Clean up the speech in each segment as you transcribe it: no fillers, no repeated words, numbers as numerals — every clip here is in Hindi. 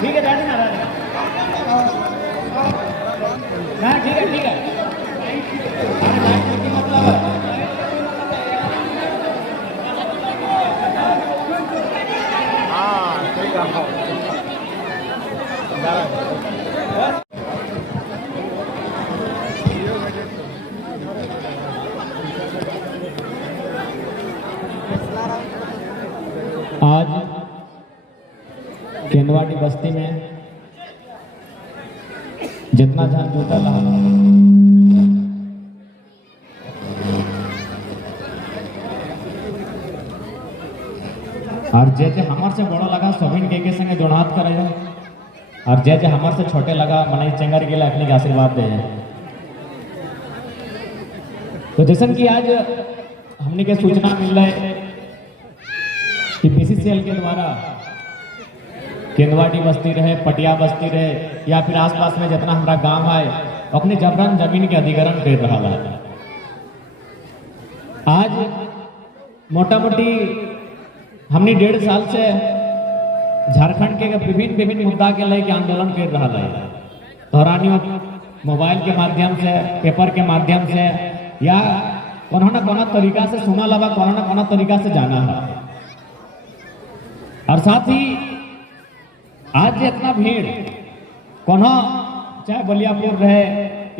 ठीक है दादी ना दादी ना ठीक है आज केंदवाटी बस्ती में जितना जन जुटा रहा और जे हमार से बड़ा लगा सभी के संगे जोड़ात करे और जे हमार से छोटे लगा मने चंगर के लिए अपने आशीर्वाद दे। तो जैसे कि आज हमने के सूचना मिल रहा है कि बीसीसीएल के द्वारा केंदवाटी बस्ती रहे, पटिया बस्ती रहे या फिर आसपास में जितना हमारा गांव है अपने जबरन जमीन के अधिग्रहण कर रहा है। आज मोटा मोटी हमने 1.5 साल से झारखंड के विभिन्न मुद्दा के लेके आंदोलन कर रहा है। तोहरानियों मोबाइल के माध्यम से, पेपर के माध्यम से या कोनो न कोनो तरीका से सुना लगा, कोनो न कोनो तरीका से जाना है। और साथ ही आज इतना भीड़ कोनो चाहे बलियापुर रहे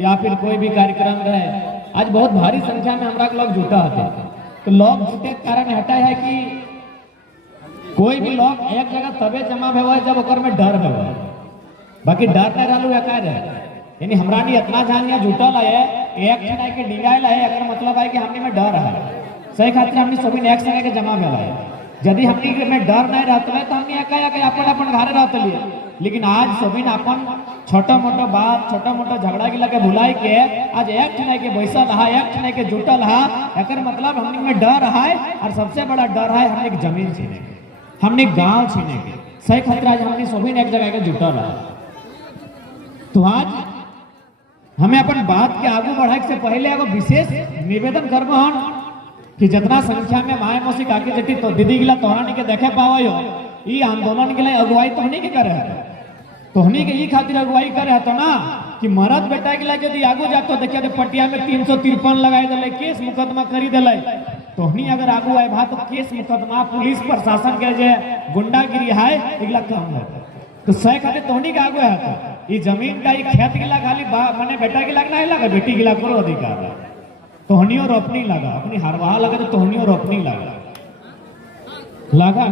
या फिर कोई भी कार्यक्रम रहे, आज बहुत भारी संख्या में हमारा लोग जुटा होते। तो लोग जुटे के कारण हटा है कि कोई भी लोग एक जगह तबे जमा हुआ जब ओकर में डर हुआ, बाकी डर नहीं रहलू या क्या रहे। यानी हमरा नहीं इतना जान या जुटल है एक जगह के डिगाइल है, अगर मतलब है कि हमने में डर है सही खातिर हमने सभी एक संगे के जमा हुआ है। यदि हमने में डर नहीं रहते तो हमने अपन अपन घरे रहते लिए, लेकिन आज सभी अपन छोटा मोटा बात, छोटा मोटा झगड़ा के लगे भुलाई के आज एक ठने के बैसल है, एक ठने के जुटल है। अगर मतलब हमने में डर है और सबसे बड़ा डर है हमने की जमीन छीने के, हमने गांव छीने के सही खातिर आज हमने सभी एक जगह के जुटल है। तो आज हमें अपन बात के आगे बढ़ाए से पहले एगो विशेष निवेदन करबो हन कि जितना संख्या में माए मौसी काकी जटी तो दीदी गिला तोहरानी के देखे पावो ई आंदोलन के लिए अगुवाई तोहनी के करे है, तोहनी के ई खातिर अगुवाई करे है तो ना कि मरद बेटा के लिए यदि आगू जातो देखिए तो पटिया में 353 लगाए दिले, केस मुकदमा करी दिले। तोहनी अगर आगू आए भा तो केस मुकदमा पुलिस प्रशासन के जे गुंडागिरी है इगला काम है। तो सही खातिर तोहनी के आगू है तो ई जमीन का ई खेत गिला खाली माने बेटा के लग नहीं लगा, बेटी गिला करो अधिकार है। तोहनियों रोपनी लगा, अपनी हरवाहा लगा तो तोहनियों रोपनी लगा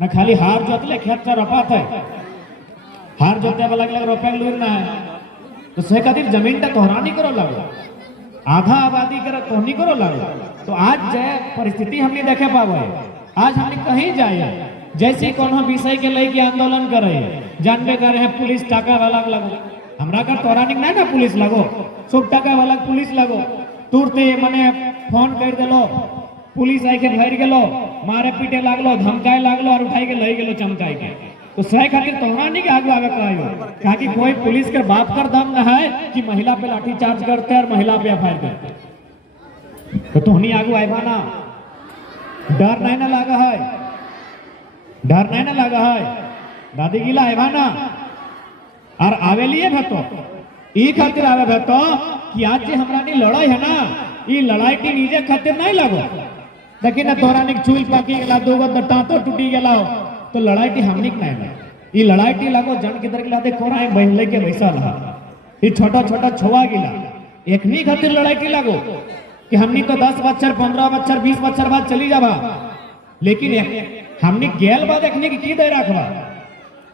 ना खाली हार जोतले खेत से रोपा थे, हार जोते वाला के रोपे लूर ना है। तो सही खातिर जमीन का तोहरानी करो लगा, आधा आबादी कर तोहनी करो लगा। तो आज जो परिस्थिति हमने देखे पावे, आज हमने कहीं जाए जैसे कोनो विषय के लेके आंदोलन करे जानबे करे हैं पुलिस टाका वाला लगो, हमरा का तोहरानी नहीं ना पुलिस लगो, सब टाका वाला पुलिस लगो। तुरते मने फोन कर दिलो, पुलिस आई के भर गेलो, मारे पीटे लागलो, धमकाए लागलो और उठाई के ले गेलो चमकाई के। तो सही खातिर तोहरानी के आगे आगे कहो ताकि कोई पुलिस के बाप कर दम न है कि महिला पे लाठी चार्ज करते और महिला पे एफआईआर करते। तो तोहनी आगू आएबा ना, डर नहीं ना लगा है, डर नहीं ना लगा है। दादी गिला आएबा ना और आवे लिए भतो ई खातिर आवे भतो कि आज जे हमरा नी लड़ाई है ना, ई लड़ाई टी नीचे खातिर नहीं लगो। लेकिन ना तोहरानी चूल पाकी गेला, दोगो टाँतो टूटी गेला, तो लड़ाई टी हमनी के नहीं लगे। ई लड़ाई टी लगो जन किधर गिला दे कोराए बहन लेके बैसा रहा, ई छोटा छोटा छोवा गिला एकनी खातिर लड़ाई टी लगो कि हमनी तो 10 बच्चर 15 बच्चर 20 बच्चर बाद चली जाबा, लेकिन हमनी गेल बाद एकनी की दे रखबा।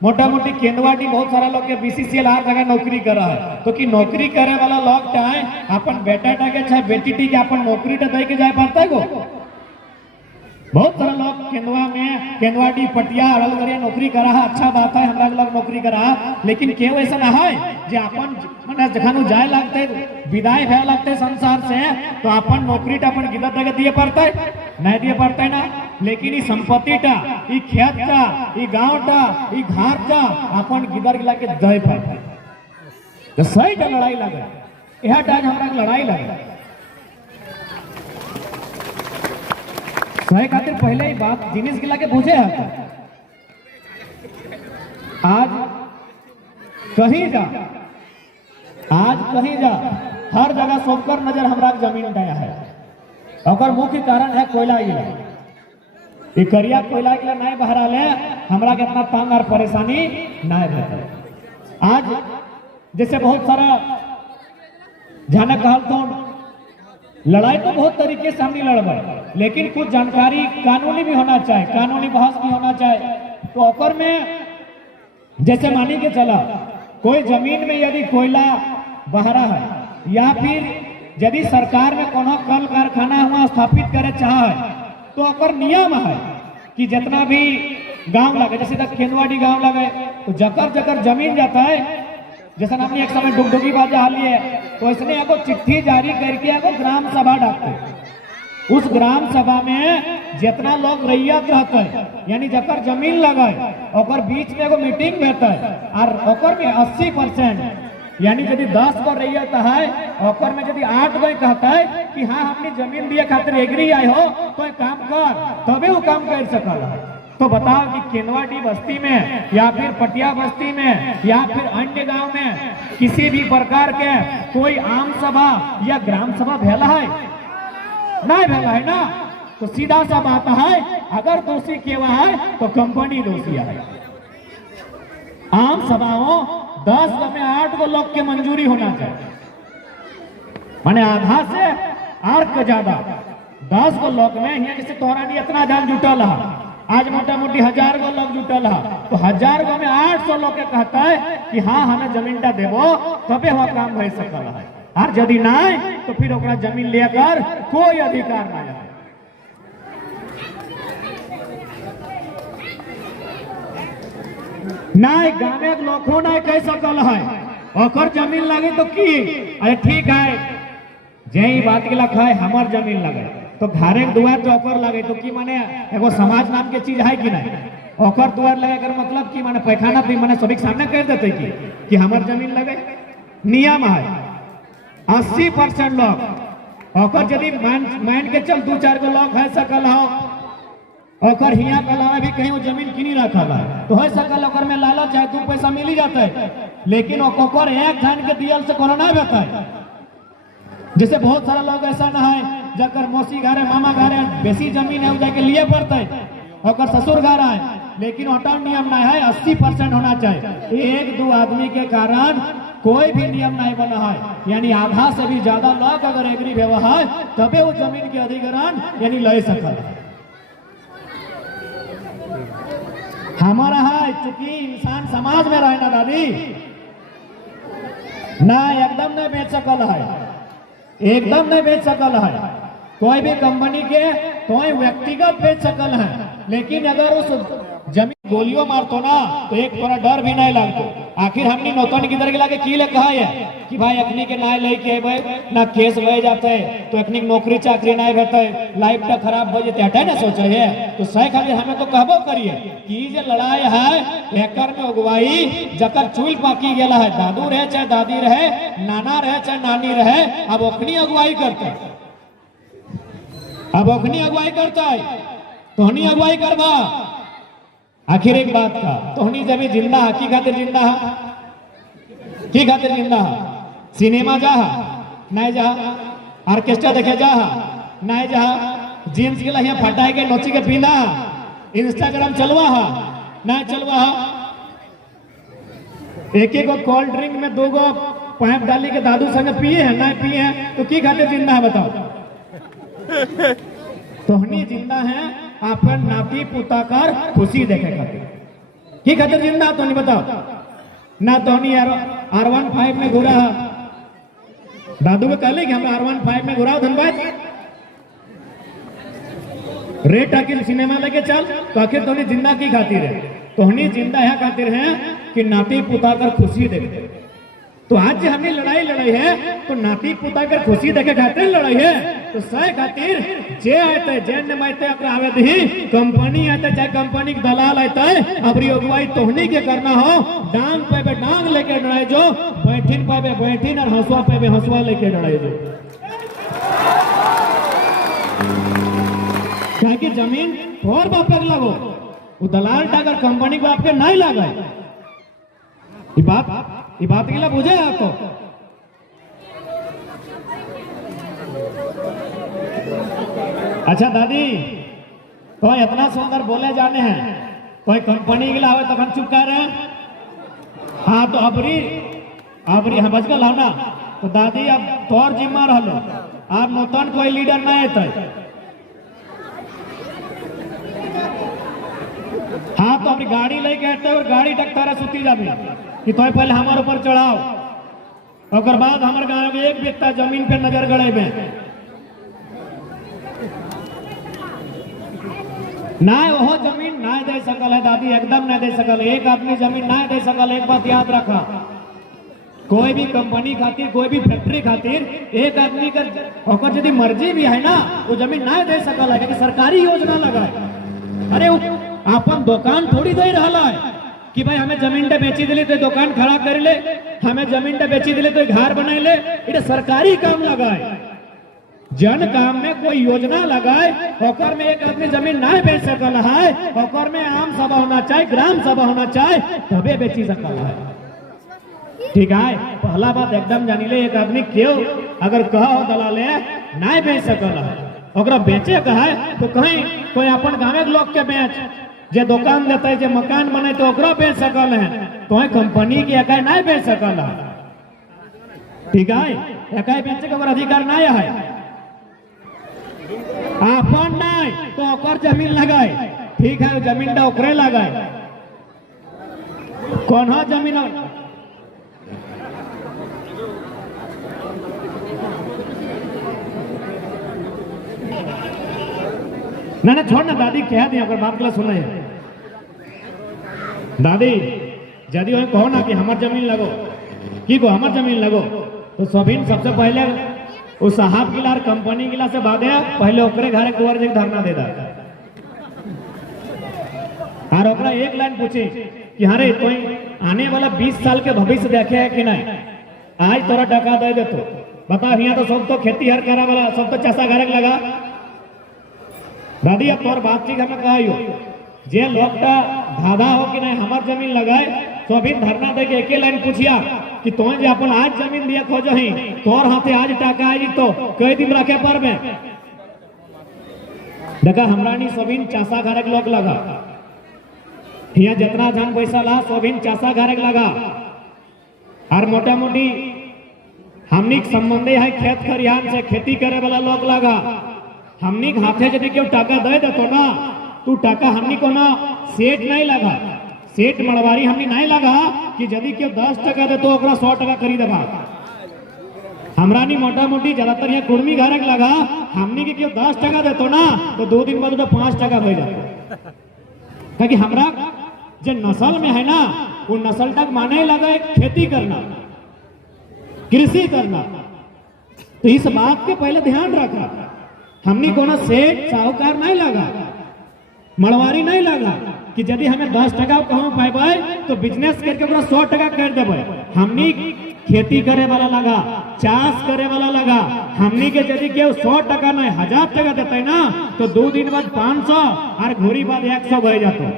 मोटा मोटी केंदवाटी बहुत सारा लोग के बीसीसीएल हर जगह नौकरी कर रहा है, तो कि नौकरी करे वाला लोग चाहे अपन बेटा के चाहे बेटी टी के अपन नौकरी दे के जाए पाता है गो। बहुत सारा लोग केंदुआ में केंदुआडी पटिया अलगरिया नौकरी करा है, अच्छा बात है, हमरा लोग नौकरी करा, लेकिन केव ऐसा ना है जे अपन माने जखन जाए लगते विदाई भे लगते संसार से तो अपन नौकरी टा अपन गिदर तक दिए पड़ते नहीं दिए पड़ते ना, लेकिन ई संपत्ति टा ई खेत टा ई गांव टा ई घर टा अपन गिदर गिला के दे पड़ते तो सही टा लड़ाई लगे यह टाइम हमरा लड़ाई लगे सही खातिर पहले ही बात जिनिस गिला के पूछे है आज कहीं जा हर जगह सबकर नजर हमरा जमीन गया है और मुख्य कारण है कोयला गिला ये करिया कोयला गिला नहीं बहरा ले हमरा के इतना तंग और परेशानी नहीं भेटे आज जैसे बहुत सारा जाने कहल तो लड़ाई तो बहुत तरीके से हमने लड़बे लेकिन कुछ जानकारी कानूनी भी होना चाहिए, कानूनी बहस भी होना चाहिए। तो ओकर में जैसे मानी के चला कोई जमीन में यदि कोयला बहरा है या फिर यदि सरकार में कोनो कल कारखाना हुआ स्थापित करे चाहे तो ओकर नियम है कि जितना भी गांव लगे जैसे तक केंदुआडी गांव लगे तो जकर जकर जमीन जाता है जैसे हमने एक समय डुगडुगी बाजा हाली है तो इसने एगो चिट्ठी जारी करके एगो ग्राम सभा डाकते उस ग्राम सभा में जितना लोग रैयत रहते यानी जकर जमीन लगे ओकर बीच में एगो मीटिंग रहता है और ओकर में 80% यानी यदि 10 गो रैयत है ओकर में यदि 8 गो कहता है कि हाँ हमने जमीन दिए खातिर एग्री आए हो तो एक काम कर तभी वो काम कर सकल है। तो बताओ कि केंदुआडी बस्ती में या फिर पटिया बस्ती में या फिर अन्य गांव में किसी भी प्रकार के कोई आम सभा या ग्राम सभा भेला है नहीं भेला है ना, तो सीधा सा बात है अगर दोषी केवा है तो कंपनी दोषी है। आम सभाओं 10 में 8 गो लोग के मंजूरी होना चाहिए माने आधा से 8 का ज्यादा 10 गो लोग में यहाँ जैसे तोहरा नहीं इतना जान जुटल है आज मोटा मोटी 1000 गो लोग जुटल है तो 1000 गो में 800 लोग के कहता है कि हाँ हमें जमीन टा देवो तबे वह काम भर सकल है और यदि नहीं तो फिर ओकरा जमीन लेकर कोई अधिकार नहीं है। नहीं गाँव के लोग नहीं कह सकल है ओकर जमीन लगे तो की अरे ठीक है जही बात के लख है हमार जमीन लगे तो घरे दुआर तो ओकर लगे तो की माने एगो समाज नाम के चीज है कि नहीं ओकर दुआर लगे कर मतलब की माने पैखाना भी माने सभी सामने कह देते कि हमार जमीन लगे नियम है 80% लोग ओकर यदि मान के चल 2-4 गो लोग है सकल हो ओकर हिया के अलावा भी कहीं वो जमीन किनी रखल है तो हो सकल ओकर में लालच है 2 पैसा मिल जाता है लेकिन ओकर एक जान के दियल से कोनो ना होता है। जैसे बहुत सारा लोग ऐसा ना है जकर मौसी घरे मामा घरे बेसी जमीन है जाके लिए पड़ते और ससुर घर है लेकिन होटल नियम नहीं है 80% होना चाहिए। 1-2 आदमी के कारण कोई भी नियम नहीं बना है यानी आधा से भी ज्यादा लोग अगर एग्री भेवा है तबे वो जमीन के अधिग्रहण यानी ले सकल है। हमारा है चूंकि इंसान समाज में रहे ना दादी ना एकदम नहीं बेच सकल है एकदम नहीं बेच सकल है कोई भी कंपनी के कोई व्यक्तिगत बेच सकल है लेकिन अगर उस जमीन गोलियों मारतो ना तो एक थोड़ा डर भी नहीं लगतो। आखिर हमने नौतन किधर के लाके की ले कहा है कि भाई अखनी के ना लेके ना केस बह जाते तो अखनी नौकरी चाकरी नहीं भेटे लाइफ टा खराब हो जाते हटे ना सोचे है तो सही खातिर हमें तो कहबो करिए कि जे लड़ाई है एकर में अगुवाई जकर चूल पाकी गेला है दादू रहे चाहे दादी रहे नाना रहे चाहे नानी रहे अब ओखनी अगुवाई करते अब ओखनी अगुवाई करता है तोहनी अगुवाई करबा। आखिर एक बात का तोहनी जब जिंदा है की खातिर जिंदा है की खातिर जिंदा है सिनेमा जा नहीं जा ऑर्केस्ट्रा देखे जा नहीं जा जींस के लिए फटाए के नोची के पीना इंस्टाग्राम चलवा नहीं चलवा एक कोल्ड ड्रिंक में 2 गो पाइप डाली के दादू संग पिए हैं नहीं पिए हैं तो की खातिर जिंदा है बताओ। तोहनी जिंदा है अपन नाती पुता कर खुशी देखे खातिर की खातिर जिंदा तो नहीं बताओ ना तोहनी R15 में घुरा दादू को कहले कि हम R15 में घुराओ धनबाद रेट आखिर सिनेमा लेके चल तो आखिर तोहनी जिंदा की खातिर है, तोहनी जिंदा है खातिर है कि नाती पुता कर खुशी देखे। तो आज जो हमने लड़ाई लड़ाई है तो नाती पुता कर खुशी देखे खातिर लड़ाई है। तो सह खातिर जे आते जे नमाते अपना आवे दी कंपनी आते चाहे कंपनी के दलाल आते अपनी अगुवाई तोहनी के करना हो। डांग पे डांग लेके लड़ाई जो, बैठिन पे बैठिन और हंसुआ पे हंसुआ लेके लड़ाई जो। क्या कि जमीन और बाप के लगो वो दलाल टाकर कंपनी को आपके नहीं लगा। ये बात के लिए बुझे आपको। अच्छा दादी तो इतना सुंदर बोले जाने हैं, कोई कंपनी के लिए आवे तो चुप कर रहे हैं। हाँ तो अबरी हम बच गए ना तो दादी अब तोर जिम्मा रह लो, आप नूतन कोई लीडर नहीं है। हाँ तो अपनी गाड़ी लेके आते और गाड़ी टक्कर सुती जाती कि तो पहले हमारे ऊपर चढ़ाओ और बाद हमारे गांव में एक बित्ता जमीन पे नजर गड़े में ना वो जमीन ना दे सकल है दादी, एकदम ना दे सकल। एक आदमी जमीन ना दे सकल। एक बात याद रखा, कोई भी कंपनी खातिर कोई भी फैक्ट्री खातिर एक आदमी का होकर यदि मर्जी भी है ना वो जमीन ना दे सकल है, क्योंकि सरकारी योजना लगा है। अरे अपन दुकान थोड़ी दे रहा है कि भाई हमें जमीन पे बेची दिली तो दुकान खड़ा कर ले, हमें जमीन पे बेची दिली तो घर बनाए ले। ये सरकारी काम लगा है, जन काम में कोई योजना लगाए होकर में एक आदमी जमीन ना बेच सकल है, होकर में आम सभा होना चाहिए, ग्राम सभा होना चाहिए तबे बेची सकल है। ठीक है, पहला बात एकदम जानी ले, एक आदमी क्यों अगर कहो दलाले ना बेच सकल है और बेचे कहा तो कहीं कोई अपन गाँव के लोग के बेच जे दुकान देते जे मकान बने तो ओकरा बेच सकल है, तो कंपनी की इकाई नहीं बेच सकल है। ठीक है, इकाई बेचे का अधिकार नहीं है। अपन नहीं तो ओकर जमीन लगाए, ठीक है जमीन तो ओकरे लगाए। कौन है जमीन ना छोड़ ना दादी कह दी अगर बात के सुने दादी यदि वही कहो ना कि हमार जमीन लगो की को हमार जमीन लगो तो सभी सबसे पहले उस साहब गिला और कंपनी गिला से बाधे पहले ओकरे घर कुंवर जी धरना दे दा और ओकरा एक लाइन पूछे कि अरे कोई आने वाला 20 साल के भविष्य देखे है कि नहीं, आज तोरा टका दे दे तो बता। यहाँ तो सब तो खेती हर करा वाला सब तो चसा घर लगा। दादी अब तोर बातचीत हमें कहा जे लोग धाधा हो कि नहीं हमार जमीन लगाए तो अभी धरना दे के एक लाइन पूछिया कि तो अपन आज जमीन दिया खोज ही तोर हाथे आज टाका आई तो कई दिन रखे पर में देखा हमरा नहीं सभी चासा घर के लोग लगा यहाँ जितना जन पैसा ला सभी चासा घर के लगा और मोटा मोटी हमनी संबंधी है खेत खरियान से खेती करे वाला लोग लगा। हमनी हाथे यदि क्यों टाका दे दे तो ना तू टाका हमनी को ना सेठ नहीं लगा, सेठ मड़वारी हमनी नहीं लगा कि यदि क्यों 10 टका दे तो 100 टका खरीदेगा। हमरा नहीं मोटा मोटी ज्यादातर यहाँ कुर्मी घर लगा हमनी के क्यों 10 टका दे तो ना तो 2 दिन बाद 5 टका हो जाता। क्योंकि हमरा जो नस्ल में है ना वो नस्ल तक माने लगा खेती करना कृषि करना। तो इस बात के पहले ध्यान रखा, हमनी को ना सेठ साहूकार नहीं लगा, मड़वारी नहीं लगा कि यदि हमें 10 टका कहूँ पाए तो बिजनेस करके 100 टका कर देवे। हमनी खेती करे वाला लगा, चाष करे वाला लगा। हमनी के यदि केव 100 टका नहीं 1000 टका देते ना तो 2 दिन बाद 500 और घोरी बाद 100 हो जाते।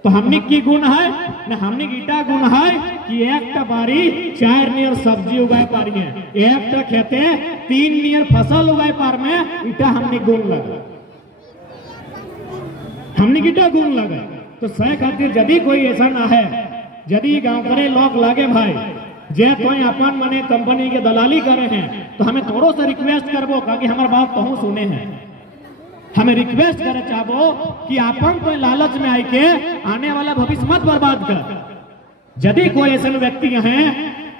तो हमनी की गुण है ना, हमनी ईटा गुण है कि एक बारी 4 नियर सब्जी उगाए पारी है, एक खेते 3 नियर फसल उगाए पार में ईटा हमनी गुण लगा, हमनी ईटा गुण लगा। तो सह खातिर यदि कोई ऐसा ना है यदि गांव करे लोग लागे भाई जे कोई अपन मने कंपनी के दलाली करे हैं तो हमें थोड़ा सा रिक्वेस्ट करबो कि हमारे बात कहूँ सुने हैं। हमें रिक्वेस्ट करे चाहबो कि अपन कोई लालच में आई के आने वाला भविष्य मत बर्बाद कर। यदि कोई ऐसे व्यक्ति हैं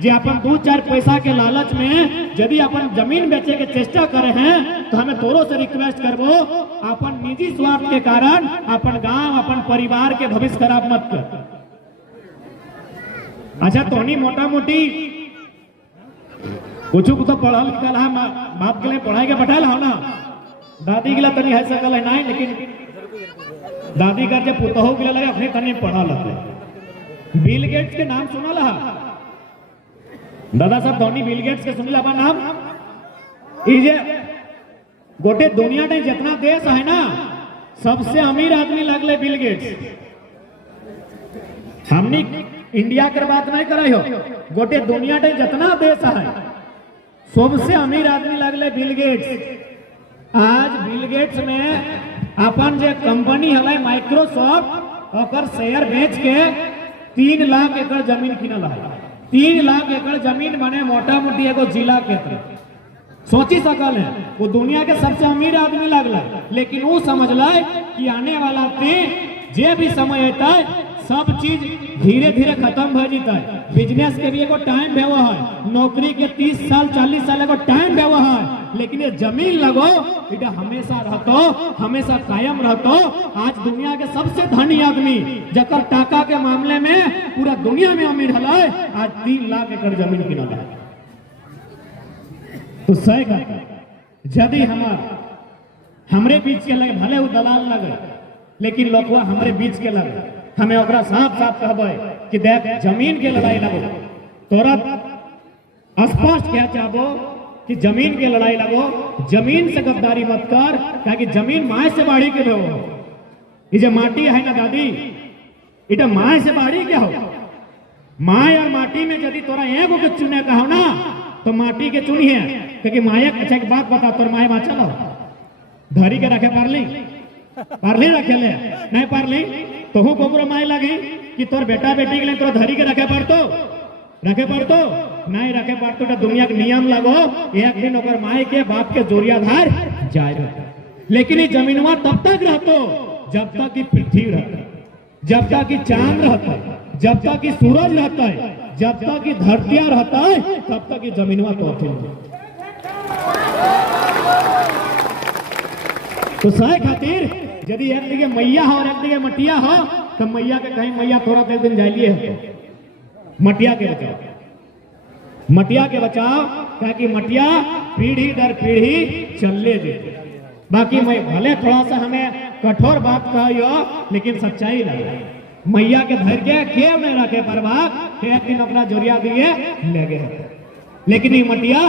जे अपन 2-4 पैसा के लालच में यदि अपन जमीन बेचे के चेष्टा करे हैं तो हमें तोरो से रिक्वेस्ट करबो, अपन निजी स्वार्थ के कारण अपन गांव अपन परिवार के भविष्य खराब मत कर। अच्छा तोनी मोटा मोटी कुछ तो पढ़ल लिखल है, बाप के लिए पढ़ाई के बैठल हो ना, दादी के लिए तनी है सकल है नहीं, लेकिन दादी कर जे पुतहू के लिए लगे अपने तनी पढ़ल है। बिल गेट्स के नाम सुनल है दादा साहब, धोनी बिल गेट्स के सुनल अपन नाम? इजे गोटे दुनिया में जितना देश है ना सबसे अमीर आदमी लगले बिल गेट्स। हमने इंडिया के बात नहीं कराई हो, गोटे दुनिया में जितना देश है सबसे अमीर आदमी लगले बिल गेट्स। आज बिल गेट्स में अपन जे कंपनी है माइक्रोसॉफ्ट और शेयर बेच के 3 लाख एकड़ जमीन किनल है। 3 लाख एकड़ जमीन बने मोटा मोटी एगो जिला के तरह सोची सकल है। वो दुनिया के सबसे अमीर आदमी लगल, लेकिन वो समझल कि आने वाला जे भी समय अता सब चीज धीरे धीरे खत्म हो जाता है। बिजनेस के भी एगो टाइम भेव है, नौकरी के 30 साल 40 साल एगो टाइम भेव है, लेकिन ये जमीन लगो इटा हमेशा रहतो, हमेशा कायम रहतो। आज दुनिया के सबसे धनी आदमी जकर टाका के मामले में पूरा दुनिया में अमीर है, आज 3 लाख एकड़ जमीन किनल है। तो सही यदि हमरे बीच के लगे, भले वो दलाल लगे, लेकिन लोगवा हमरे बीच के लगे, हमें ओकरा साफ साफ कहबे कि देख जमीन के लड़ाई लगो, तोरा स्पष्ट क्या चाहबो कि जमीन के लड़ाई लगो, जमीन से गद्दारी मत कर, ताकि जमीन माए से बाड़ी के हो। ये जो माटी है ना दादी, इटा माए से बाड़ी के हो। माए और माटी में यदि तोरा एगो के चुने कहो ना तो माटी के चुनिए, क्योंकि माया अच्छा एक बात बता, तोर माए मा चलो धरी के रखे पारली रखे ले नहीं पारली तो हूँ कोकरो माए लगी कि तोर बेटा बेटी के लिए तोर धरी के रखे पड़तो नहीं रखे पड़तो। तो दुनिया के नियम लगो, एक दिन ओकर माए के बाप के जोरियाधार जाए रहते, लेकिन ये जमीनवा तब तक रहतो जब तक कि पृथ्वी रहता, जब तक कि चांद रहता, जब तक कि सूरज रहता है, जब तक कि धरतिया रहता है, तब तक कि जमीनवा तो तो सही खातिर यदि एक दिखे मैया हो और एक दिखे मटिया हो तो मैया के कहीं मैया थोड़ा देर दिन जाइए हो, मटिया के बचाओ ताकि मटिया पीढ़ी दर पीढ़ी चलने दे। बाकी मैं भले थोड़ा सा हमें कठोर बात कहो, लेकिन सच्चाई लगे मैया के धैर्य के नहीं रखे परवाह, एक दिन अपना जोरिया दिए ले गए, लेकिन ये मटिया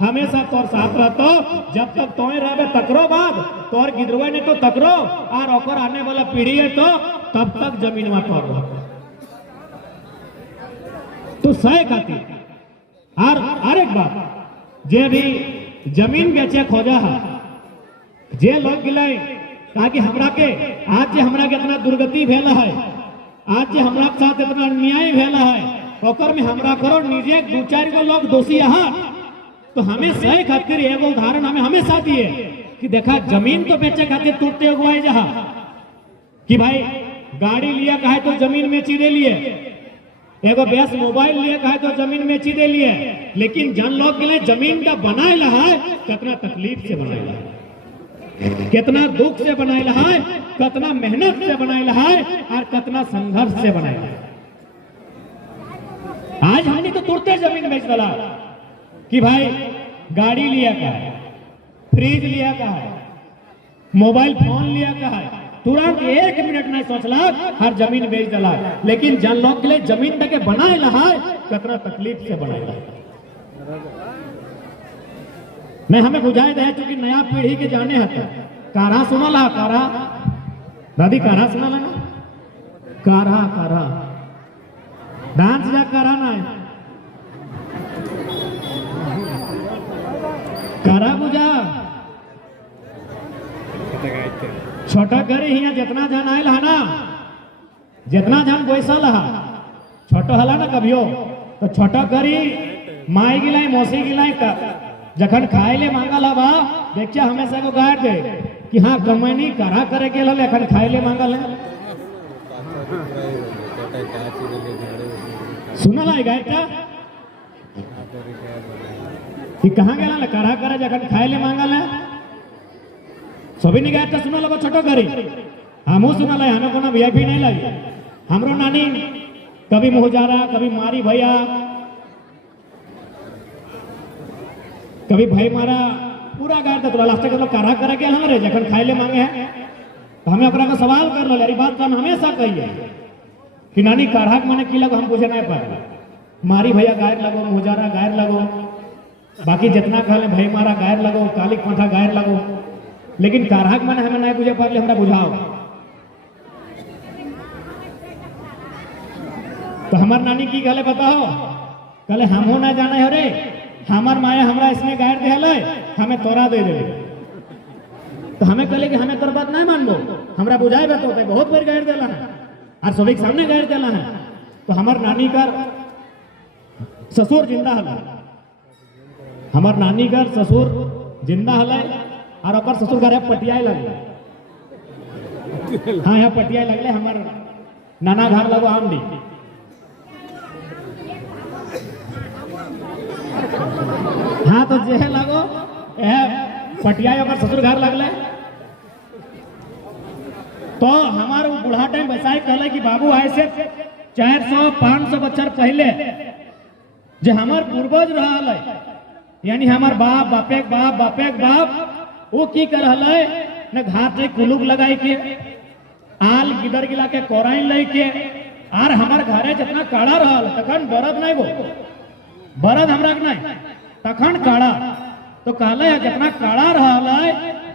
हमेशा तोर साथ रहतो। जब तक तोय रहे तकरो बाद तोर गिदरवा ने तो तकरो और ओकर आने वाला पीढ़ी है तो तब तक जमीन में तोर रहो। तो सही खाती और एक बात, जे भी जमीन बेचे खोजा है, जे लोग गिले ताकि हमरा के आज जे हमरा के इतना दुर्गति भेल है, आज जे हमरा के साथ इतना अन्याय भेल है, ओकर में हमरा करो निजे 2-4 गो लोग दोषी है। तो हमें सही खातिर एगो उदाहरण हमें हमेशा दिए कि देखा जमीन तो बेचे खातिर टूटते हुए जहां कि भाई गाड़ी लिया कहे तो जमीन में चीरे लिए, एगो बेस मोबाइल लिए कहे तो जमीन में चीरे लिए, लेकिन जन लोग के लिए जमीन का बनाए है कितना तकलीफ से बनाए है, कितना दुख से बनाए है, कितना मेहनत से बनाए है और कितना संघर्ष से बनाए है। आज हमने तो तुरते जमीन बेच डाला कि भाई गाड़ी लिया का है, फ्रिज लिया का है, मोबाइल फोन लिया का है, तुरंत 1 मिनट नहीं सोचला हर जमीन बेच डाला। लेकिन जन लोग के लिए जमीन तक बनाए है कितना तकलीफ से बनाए। मैं हमें बुझाए दे चूंकि नया पीढ़ी के जाने हते कारा सुनला, कारा दादी कारा सुनला ना, कारा डांस जा करा ना करा बुझा छोटा घर ही जितना जन आयल है ना, जितना जन बैसल है छोटो हला ना कभियो तो छोटा करी माई गिलाई मौसी गिलाई जखन खाए ले मांगल हवा देखिए हमेशा को गाड़ दे कि हाँ कमैनी करा करे के लल एखन खाए ले मांगल है। सुनल है गायटा कि कहाँ गया ना करा करे जखन खाए ले मांगल है सभी ने गया सुना लगो छोटो करी हमू सुना ले हमें कोनो वीआईपी नहीं लगी हमरो नानी कभी मोहजारा कभी मारी भैया कभी भाई मारा पूरा गाड़ तो लास्ट के करा करे के हमारे जखन खाए ले मांगे हैं तो हमें अपना का सवाल कर लो यारी बात हम हमेशा कहिए कि नानी काढ़ा माने की लगो हम पूछे नहीं पाए मारी भैया गायर लगो मोहजारा गायर लगो बाकी जितना कहले भाई मारा गायर लगो काली पंथा गायर लगो लेकिन काढ़ा माने हमें नहीं बुझे पारे हमरा बुझाओ तो हमार नानी की कहले बताओ कहले हमहू ना जाने हो रे हमार माया हमरा इसने गायर दिहले हमें तोरा दे दे तो हमें कहले कि हमें तोर बात नहीं मानबो हमरा बुझाए बतो बहुत बार गायर देला है और सभी के सामने गायर देला है तो हमार नानी का ससुर जिंदा हल हमार नानी का ससुर जिंदा हल और ओकर ससुर घर पटियाए लगले हाँ यहाँ पटियाए लगले हमार नाना घर लगो आमडी हाँ तो जे लगो पटिया ओकर ससुर घर लगले तो हमार वो बुढ़ा टाइम बसाए कहले कि बाबू आए से 400-500 बच्चर पहले जो हमार पूर्वज रहा यानी हमार बाप बापेक बाप वो की कर रहा न घाट से कुलुक लगाई के आल गिदर गिला के कोराइन लई के आर हमार घरे जितना काड़ा रहा तखन बरद नहीं वो बरद हमरा नहीं तखन काड़ा तो कहले जितना काड़ा रहा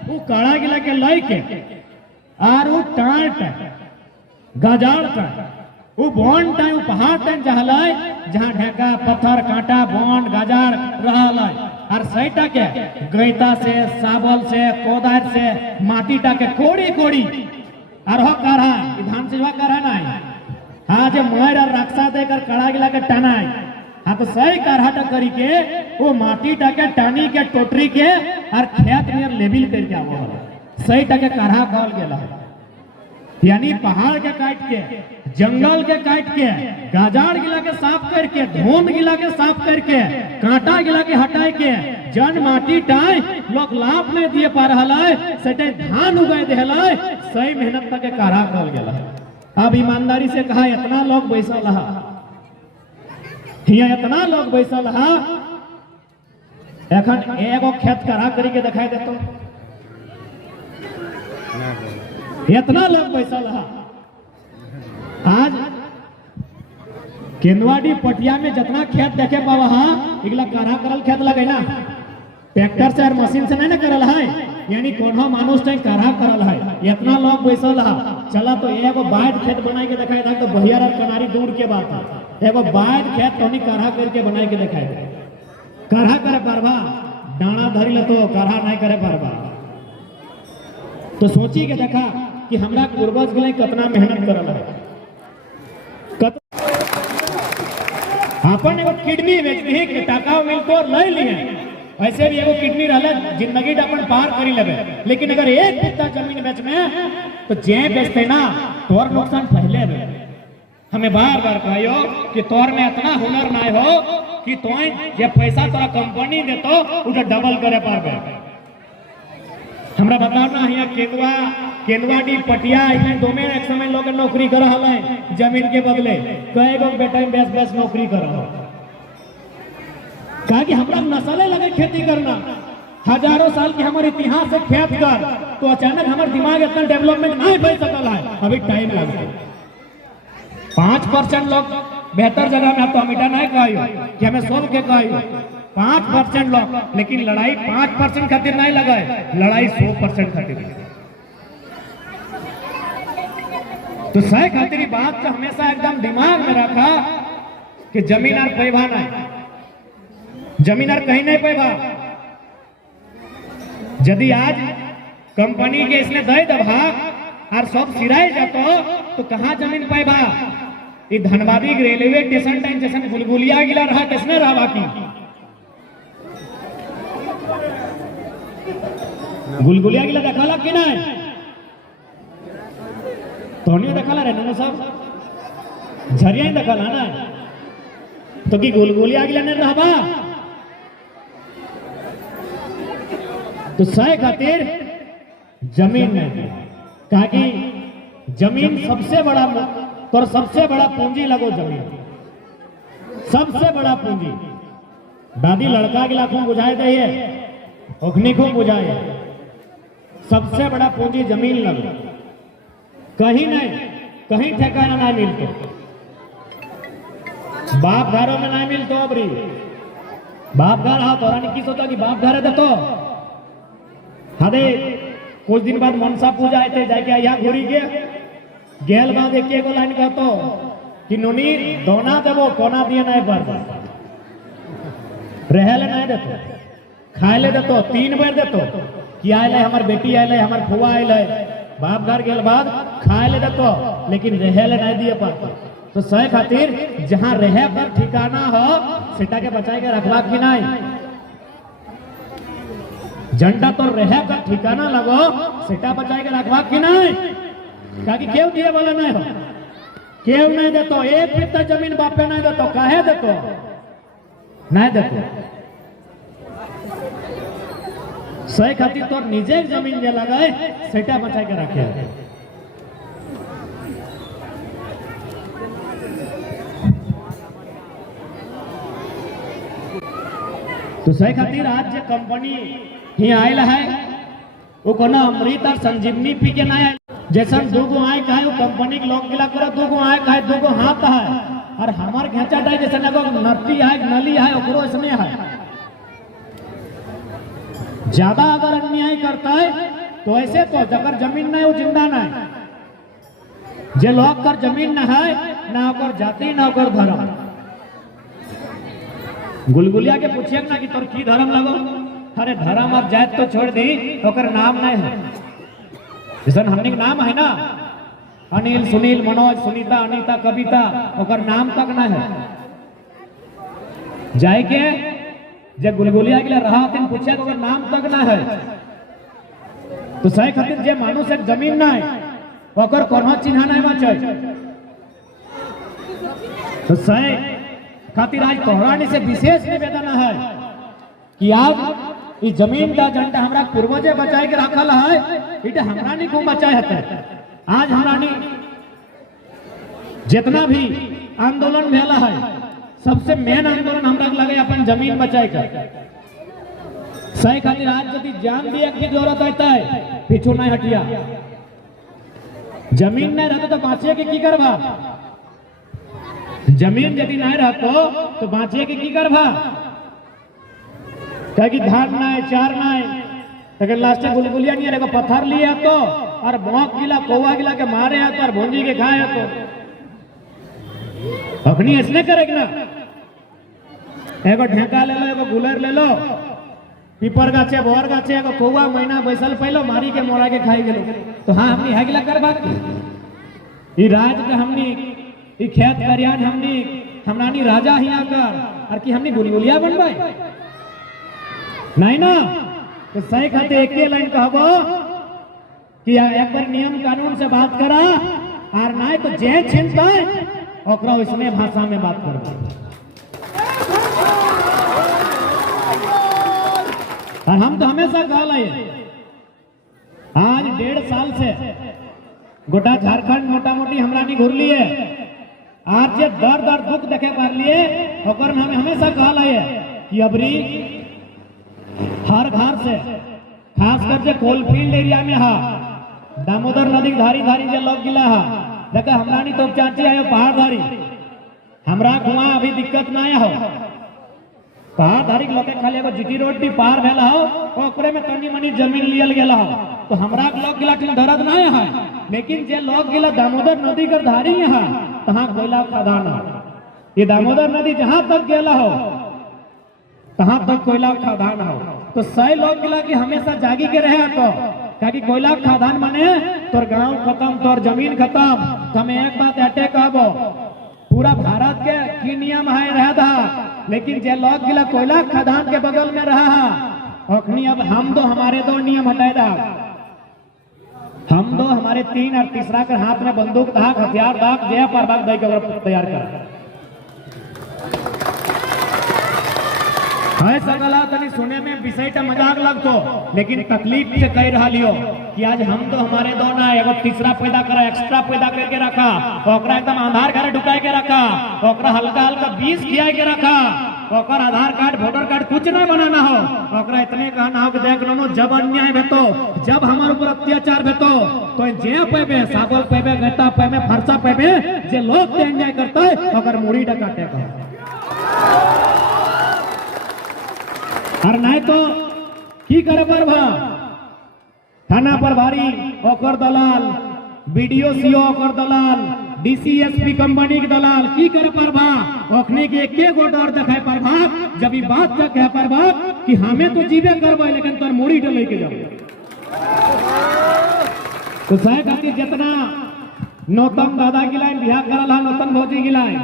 वो काड़ा गिला के लई के आर वो टाट गजाड़ वो बॉन्ड टाइम पहाड़ टाइम जहलाई जहाँ ढेका पत्थर कांटा बॉन्ड गजाड़ रहा और सैटा के गैता से साबल से कोदार से माटी टाके कोड़ी कोड़ी और हो काढ़ा धान से काढ़ा नहीं हाँ जो मोहर और रक्षा देकर कड़ा गिला के टनाई हाँ तो सही काढ़ा करी के वो माटी टाके टानी के टोटरी के और खेत में लेबिल करके आवो सही टाके काढ़ा कहल गेला यानी पहाड़ के काट के जंगल के काट के गाजाड़ गिला के साफ करके धोंद गिला के साफ करके कांटा गिला के हटाए के जन माटी टाई लोग लाभ नहीं दिए पा रहा है सटे धान उगाए देहला सही मेहनत तक के काढ़ा कहल गेला अब ईमानदारी से कहा इतना लोग बैसल रहा यहाँ इतना लोग बैसल रहा एखन एगो खेत काढ़ा करी के दिखाई देतो इतना लोग बैसल रहा आज केंदवाड़ी पटिया में जितना खेत देखे पावा इगला काढ़ा करल खेत लगे ना ट्रैक्टर से और मशीन से नहीं ना करल है यानी कोनो मानुष टाइम काढ़ा करल है इतना लोग बैसल रहा चला तो एगो बाढ़ खेत बनाई के दिखाई था तो भैया और कनारी दूर के बात है एगो बाढ़ खेत तो काढ़ा करके बनाई के दिखाई दे काढ़ा करे परवा डाना धरी ले तो काढ़ा नहीं करे परवा तो सोची के देखा कि हमरा पूर्वज के लिए कितना मेहनत करल है अपन एगो किडनी बेचनी के टाका मिलतो ले लिए ऐसे भी एगो किडनी रहले जिंदगी अपन पार करी लेबे लेकिन अगर एक बित्ता जमीन बेच में तो जे बेचते ना तोर नुकसान पहले बे हमें बार बार कहियो कि तोर में इतना हुनर ना हो कि तोय जे पैसा तोरा कंपनी देतो उधर डबल करे पारबे हमरा बताओ ना यहाँ केंदवाड़ी पटिया इन्हें दो में एक समय लोग नौकरी कर रहा है जमीन के बदले कई गो बेटा बेस बेस नौकरी कर रहा कहा कि हमरा नस्ले लगे खेती करना हजारों साल के हमारे इतिहास से खेत कर तो अचानक हमारे दिमाग इतना डेवलपमेंट नहीं हो सकल है अभी टाइम लगे 5% लोग बेहतर जगह में तो हम इटा नहीं कहियो कि हमें सब के कहियो 5% लोग लेकिन लड़ाई 5% खातिर नहीं लगाए लड़ाई 100% खातिर तो सही खातिर बात तो हमेशा एकदम दिमाग में रखा कि जमीन और पैबा नहीं जमीन और कहीं नहीं पैबा यदि आज कंपनी के इसने दे दबा और सब सिराए जातो तो कहाँ जमीन पैबा ये धनबादी railway station time station Gulgulia गिला रहा किसने रहा बाकी गुलगुलिया गिला देखा कि नहीं तोनियो देखा रे ननो सब झरिया देखा ना तो कि गुलगुलिया गिला नहीं रहबा तो सह खातिर जमीन नहीं, कहा कि जमीन सबसे बड़ा तो सबसे बड़ा पूंजी लगो जमीन, सबसे बड़ा पूंजी। दादी लड़का के लाखों बुझाए दे ओखनी को बुझाए, सबसे बड़ा पूंजी जमीन लगो, कहीं नहीं, कहीं ठिकाना ना मिलते, बाप घरों में नहीं मिलते। अबरी बाप घर हाँ तोरा ने की सोचा कि बाप घर है तो हदे कुछ दिन बाद मनसा पूजा आते जाके यहाँ घूरी के गेल बाद एक लाइन कहतो कि नोनी दोना देवो कोना दिए नहीं पर रहे नहीं देतो, खाए ले देतो, 3 बार देतो कि आए हमार बेटी आए हमार फुआ आए बाप घर गेल बाद खाए ले देतो, लेकिन रहे ले नहीं दिए पर। तो सह खातिर जहां रहे पर ठिकाना हो सेटा के बचाए के रखवा की नहीं, झंडा तो रहे का ठिकाना लगो सेटा बचाए के रखवा की नहीं, क्या केव दिए वाला नहीं हो, केव नहीं देतो, एक फिर जमीन बापे नहीं देतो, काहे देतो नहीं देतो। सही खातिर तो निजे जमीन जे लगाए सेटा बचाए के रखे। तो सही खातिर आज जो कंपनी ही आयल है वो कोनो अमृत और संजीवनी पी के ना आए, जैसा दूगो आए कहे वो कंपनी के लोग गिला करो, दूगो आए कहे दूगो हाथ है, और हमार घेचा डाई जैसे लगो नती है नली है ओकरो इसने है। ज्यादा अगर अन्याय करता है तो ऐसे तो जगर जमीन नहीं वो जिंदा नहीं, जे लोग कर जमीन न है ना ओकर जाति ना ओकर धर्म। गुलगुलिया के पूछिए ना कि तोर की धर्म लगो, अरे धर्म और जात तो छोड़ दी, ओकर नाम नहीं है, जैसे हमने नाम है ना अनिल सुनील मनोज सुनीता अनीता कविता, ओकर नाम तक ना है। जाए के जे गुलगुलिया के लिए रहा तीन पूछे तो नाम तक ना है। तो सही खातिर जे मानुष एक जमीन ना है ओकर कोनो चिन्ह नहीं बचे। तो सही खातिर आज तोहरानी से विशेष निवेदन है कि आज इस जमीन का झंडा हमरा पूर्वजे बचाए के रखल है, इटे हमरा नहीं को बचाए है। आज हमरा जितना भी आंदोलन भेला है सबसे मेन आंदोलन हमरा लगे अपन जमीन बचाए का। सही खातिर आज यदि जान दिया की जरूरत होता है पीछू नहीं हटिया, जमीन नहीं रहता तो बाँचे के की करवा, जमीन यदि नहीं रहतो तो बाँचे के की करवा, क्या कि धान नहीं चार नहीं, लेकिन लास्ट गुलगुलिया नहीं है पत्थर लिया तो और भौंक गिला कौवा गिला के मारे तो और भूंजी के खाए तो अपनी ऐसने करेगी ना। एगो ढेका ले लो, एगो गुलर ले लो, पीपर गाछे बोर गाछे एगो कौवा महीना बैसल पहलो मारी के मोड़ा के खाई गेलो। तो हाँ हमनी है गिला कर बात ई राज के हमनी ई खेत करियान हमनी हमरानी राजा ही आकर और कि हमनी गुलगुलिया बनबाई नहीं ना। तो सही खातिर एक ही लाइन कहबो कि एक बार नियम कानून से बात करा और नहीं तो जे छिनता ओकरा इसमें भाषा में बात कर। और हम तो हमेशा कहल आज 1.5 साल से गोटा झारखंड मोटा मोटी हमरा नहीं घूर लिए, आज ये दर दर दुख देखे कर लिए ओकर हमें हमेशा कहल कि अबरी हर घर से खासकर जे कोलफील्ड एरिया में हा दामोदर नदी धारी धारी जे लोग गिला हा देखा हमरा नहीं तो चाची आयो पहाड़ धारी हमरा कुआ अभी दिक्कत ना हो, पहाड़ धारी लोग खाली एगो जीटी रोड भी पार भेल हो ओकरे में तनी मनी जमीन लियल गेला हो। तो हमरा लोग गिला दर्द ना है, लेकिन जे लोग गिला दामोदर नदी कर धारी है तहाँ कोयला खदान है, ये दामोदर नदी जहां तक गेला हो तहां तक कोयला खदान हो। तो 100 लोग गिला कि हमेशा जागी के रहे तो क्या कि कोयला खदान माने तोर गांव खत्म तोर जमीन खत्म। तो हमें एक बात अटैक कहबो पूरा भारत के की नियम है रहा था, लेकिन जे लोग गिला कोयला खदान के बगल में रहा अखनी अब हम दो हमारे 2 नियम हटाए दा, हम दो हमारे 3 और तीसरा के हाथ में बंदूक धाक हथियार दाक जय पर बाग तैयार कर। है सकला तनी सुने में विषय का मजाक लगतो, लेकिन तकलीफ से कह रहा लियो कि आज हम तो हमारे दो ना एगो तीसरा पैदा करा, एक्स्ट्रा पैदा करके रखा, ओकरा एकदम आधार कार्ड ढुकाए के रखा, ओकरा हल्का हल्का 20 खिया के रखा, ओकर आधार कार्ड वोटर कार्ड कुछ नहीं बनाना हो, ओकरा इतने कहना हो कि देख लो जब अन्याय भेतो, जब हमारे ऊपर अत्याचार भेतो तो जे पेबे सागो पेबे गता पेबे फरसा पेबे जे लोग पे अन्याय करता है ओकर मुड़ी डकाटे का, और नहीं तो की करे परभा थाना प्रभारी ओकर दलाल, बीडीओ सीओ ओकर दलाल, डीसीएसपी कंपनी के दलाल की करे परभा ओखने के एक गो डर देखाए परभा जब ये बात तक है परभा कि हमें तो जीवे करबे लेकिन तोर मुड़ी डले के जाओ। तो सह खातिर जितना नौतम दादा गिलाइन बिहार करल है, नौतम भौजी गिलाइन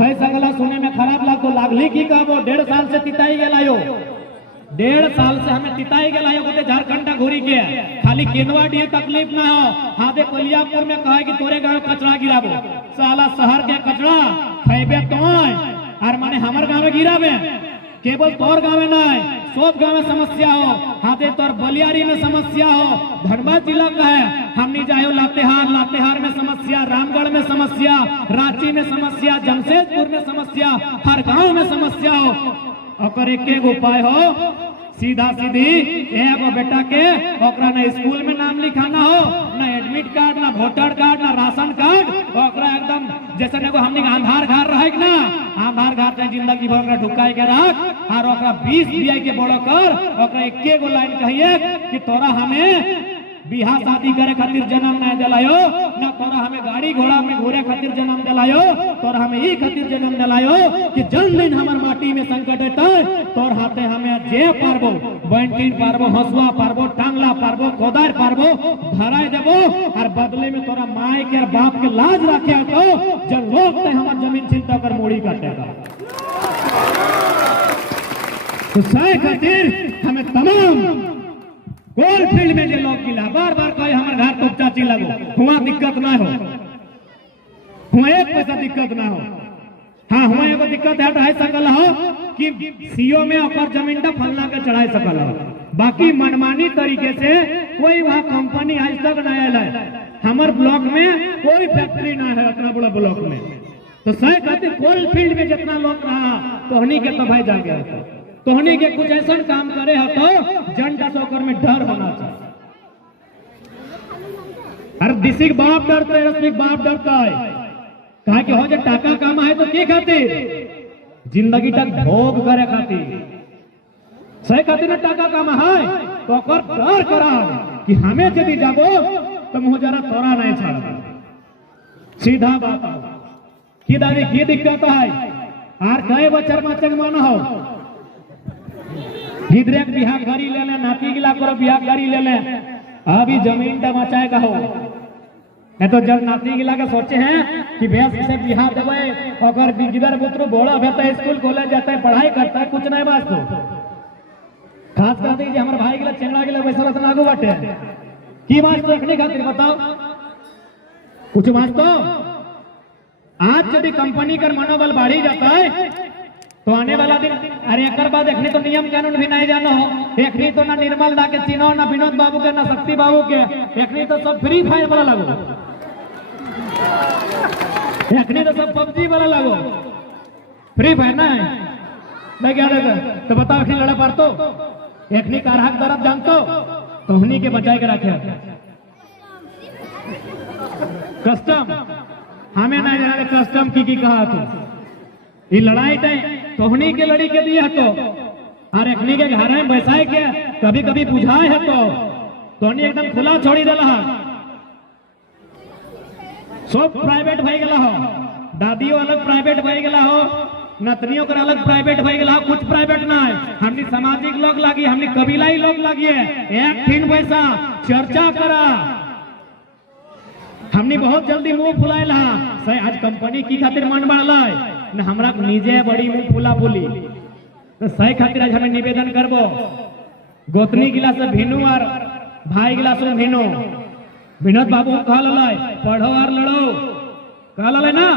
है सगला सुने में खराब लागो, लागली की कहबो 1.5 साल से तिताई गेलायो, 1.5 साल से हमें तिताई गेलायो गोटे झारखंड घूरी के, खाली केंदवा दिए तकलीफ ना हो, हाथे कोलियापुर में कहे कि तोरे गांव कचरा गिराबो, साला शहर के कचरा खैबे तो और माने हमर गांव में गिराबे, केवल तोर गांव में नहीं सब गांव में समस्या हो, हाथे तोर बलियारी में समस्या हो, धनबाद जिला का है हमनी जायो लातेहार, लातेहार में समस्या, रामगढ़ में समस्या, रांची में समस्या, जमशेदपुर में समस्या, हर गांव में समस्या हो, और एक उपाय हो सीधा सीधी एगो बेटा के ओकरा ना स्कूल में नाम लिखाना हो, ना एडमिट कार्ड, ना वोटर कार्ड, ना राशन कार्ड, ओकरा एकदम जैसे एगो हमनी आधार कार्ड रहे ना, आधार कार्ड चाहे जिंदगी भर ओकरा ढुकाए के रख और ओकरा 20 दिया के बड़ो कर, ओकरा एक गो लाइन कहिए कि तोरा हमें बिहार शादी करे खातिर जन्म नहीं दिलायो, ना तोरा हमें गाड़ी घोड़ा में घूरे खातिर जन्म दिलायो, तोरा हमें ई खातिर जन्म दिलायो कि जन दिन हमार माटी में संकट है तोर हाथे हमें जे पारबो बंटीन पारबो, हसुआ पारबो, टांगला पारबो, कोदार पारबो धराए देबो, और बदले में तोरा माए के और बाप के लाज रखे तो जब लोग ते हमार जमीन चिंता कर मुड़ी काटेगा। तो सह खातिर हमें तमाम कोल फील्ड में जो लोग गिला बार बार कहे हमारे घर तो चाची लगो, हुआ दिक्कत ना हो, हुआ एक पैसा दिक्कत ना हो, हाँ हुआ एगो दिक्कत है सकल हो कि सीओ में ओकर जमीन का फलना के चढ़ाई सकल हो, बाकी मनमानी तरीके से कोई वहाँ कंपनी आज तक नहीं आयल है, हमारे ब्लॉक में कोई फैक्ट्री ना है इतना बड़ा ब्लॉक में, तो सही खातिर कोल फील्ड में जितना लोग रहा तोहनी के तो भाई जा गया, तोहनी के कुछ ऐसा काम करे हो तो जनता चौकर में डर होना चाहिए, अरे दिसिक बाप डरता है, रसिक बाप डरता है, कहा कि हो जो टाका काम है तो के खातिर जिंदगी तक भोग करे खातिर, सही खातिर ना टाका काम है तो ओकर डर करा कि हमें यदि जाबो तो मुँह जरा तोरा नहीं छाड़ा, सीधा बात की दादी की दिक्कत है, आर कई बच्चर माचक माना हो गिदरे बिहार गाड़ी ले ले, नाती गिला करो बिहार गाड़ी ले ले, अभी जमीन का मचाए का हो, नहीं तो जब नाती गिला के सोचे हैं कि भैंस से बिहार देवे अगर गिदर पुत्र बोला भेता है, स्कूल कॉलेज जाता है, पढ़ाई करता है, कुछ नहीं वास्तव खास कर दीजिए हमारे भाई गिला चेंगड़ा गिला वैसा इतना आगू बाटे की वास्तव रखने खातिर बताओ कुछ वास्तव, आज यदि कंपनी का मनोबल बढ़ी जाता है तो आने वाला दिन, अरे एक बाद एकनी तो नियम कानून भी नहीं जानो, एकनी तो ना निर्मल दा के चिन्हो, ना विनोद बाबू के, ना शक्ति बाबू के, एकनी तो सब फ्री फायर वाला लगो, एकनी तो सब पबजी वाला लगो, फ्री फायर ना है मैं क्या लगा तो बताओ एकनी लड़ा पार तो एकनी कार हक तरफ जानतो तो उन्हीं के बचाए के रखे कस्टम हमें नहीं जाने कस्टम की कहा तू ये लड़ाई तय तोहनी के लड़ी के दिया तो और एकनी के घर में बैसाए के कभी कभी बुझाए है तो एकदम खुला छोड़ी देला सब प्राइवेट भई गेला हो, दादियों अलग प्राइवेट भई गेला हो, नतनियों का अलग प्राइवेट भई गेला हो, कुछ प्राइवेट ना है, हमने सामाजिक लोग लागी, हमने कबीलाई लोग लागी है, एक फिन पैसा चर्चा करा, हमने बहुत जल्दी मुंह फुलाएला, सही आज कंपनी की खातिर मन बढ़ला न हमरा निजे बड़ी मुंह फुला फुली, तो सही खातिर आज हमें निवेदन करबो गोतनी गिला से भिनु और भाई गिला से भिनु, विनोद बाबू कहा ललाय पढ़ो और लड़ो, कहा ललाय ना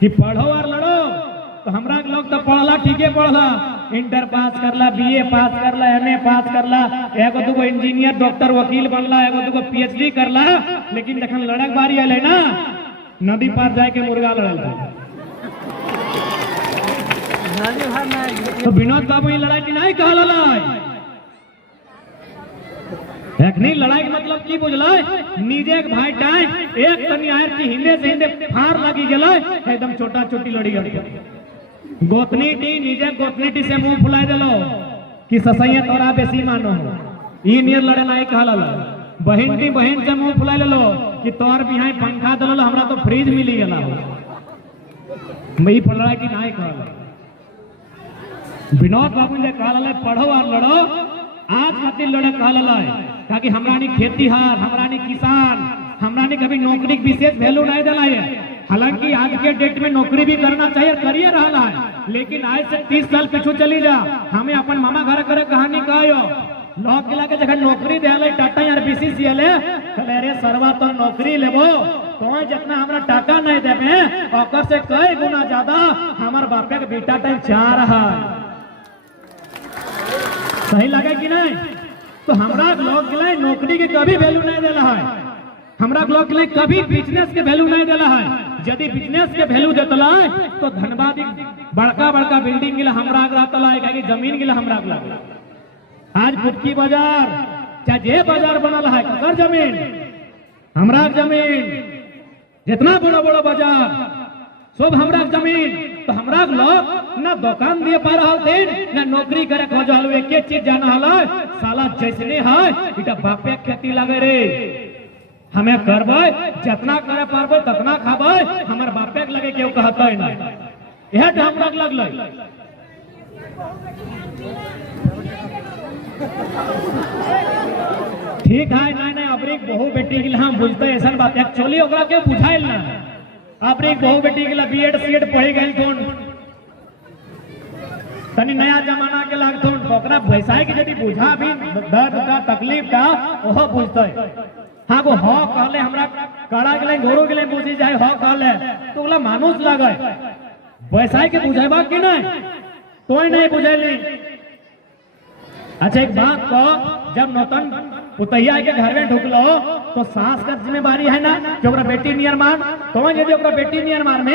कि पढ़ो और लड़ो, तो हमरा लोग तो पढ़ला ठीक है पढ़ला इंटर पास करला, बीए पास करला, एमए पास करला, एगो दूगो इंजीनियर, डॉक्टर, वकील बनला, एगो दूगो पीएचडी करला, लेकिन जखन लड़क बारी आले ना, नदी पार जाए के मुर्गा लड़ल था। तो विनोद बाबू ये लड़ाई नहीं कहल एखनी लड़ाई के मतलब की बुझल, निजे के भाई टाइम एक तनी आयर की हिंदे से हिंदे फार लगी गए, एकदम छोटा छोटी लड़ी गई। गोतनी टी निजे गोतनी टी से मुंह फुला दिलो कि ससैया तोरा बेसी मानो ई नियर लड़े नहीं कहल। बहन टी बहन से मुंह फुला लो कि तोर बिहाई पंखा दिलो हमरा तो फ्रिज मिली गला। मई फलड़ा की नहीं कहल। विनोद बाबू ने कहल पढ़ो और लड़ो, आज खातिर लड़े कहल ताकि हमरानी खेती हार, हमरानी किसान, हमरानी कभी नौकरी विशेष वैल्यू नहीं दिला है। हालांकि आज के डेट में नौकरी भी करना चाहिए, करिए रहा है, लेकिन आज से 30 साल पीछू चली जा, हमें अपन मामा घर करे कहानी कहो लॉक किला के जगह नौकरी दे टाटा यार बीसीसीएल है रे सरवा तो नौकरी लेबो तो जितना हमरा टाका नहीं देबे ओकर से कई गुना ज्यादा हमार बापे के बेटा टाइम चाह रहा है। सही लगे कि नहीं? तो हमरा लोग के लिए नौकरी के कभी वैल्यू नहीं देला है, हमरा लोग के लिए कभी बिजनेस के वैल्यू नहीं देला है। यदि बिजनेस के वैल्यू देतला है तो धनबाद बड़का बड़का बिल्डिंग गिला हमरा रहतला है, कि जमीन गिला हमरा लगला। आज फुटकी बाजार चाहे जे बाजार बनल है कर जमीन हमरा जमीन, जितना बड़ा बड़ा बाजार सब हमरा जमीन। तो हमरा लोग ना दुकान दिए पा रहा दिन ना नौकरी करे खोजल, एक एक चीज जाना हल साला जैसने है इटा बापे खेती लगे रे, हमें करबे जितना करे पारबे ततना खाबे, हमार बापे के लगे केहू कहता है ना, यह हमरा के लगल। ठीक है नहीं नहीं अपनी बहु बेटी के लिए हम बुझते ऐसा बात एक्चुअली ओकरा के बुझाइल ना, अपनी बहु बेटी के लिए बीएड सीएड पढ़ी गई थोन तनी नया जमाना के लाग थोन ओकरा व्यवसाय के यदि बुझा भी दर्द का तकलीफ का ओहो बुझते। हाँ वो हो कहले हमरा कड़ा के लिए गोरू के लिए बुझी जाए हो कहले तो ओला मानुस लगे, व्यवसाय के बुझेबा कि नहीं तो नहीं बुझेली। अच्छा एक बात को जब नौतन पुतैया के घर में ढुकलो तो सास का जिम्मेवारी है ना कि बेटी नियर मार, तो यदि बेटी नियर मार में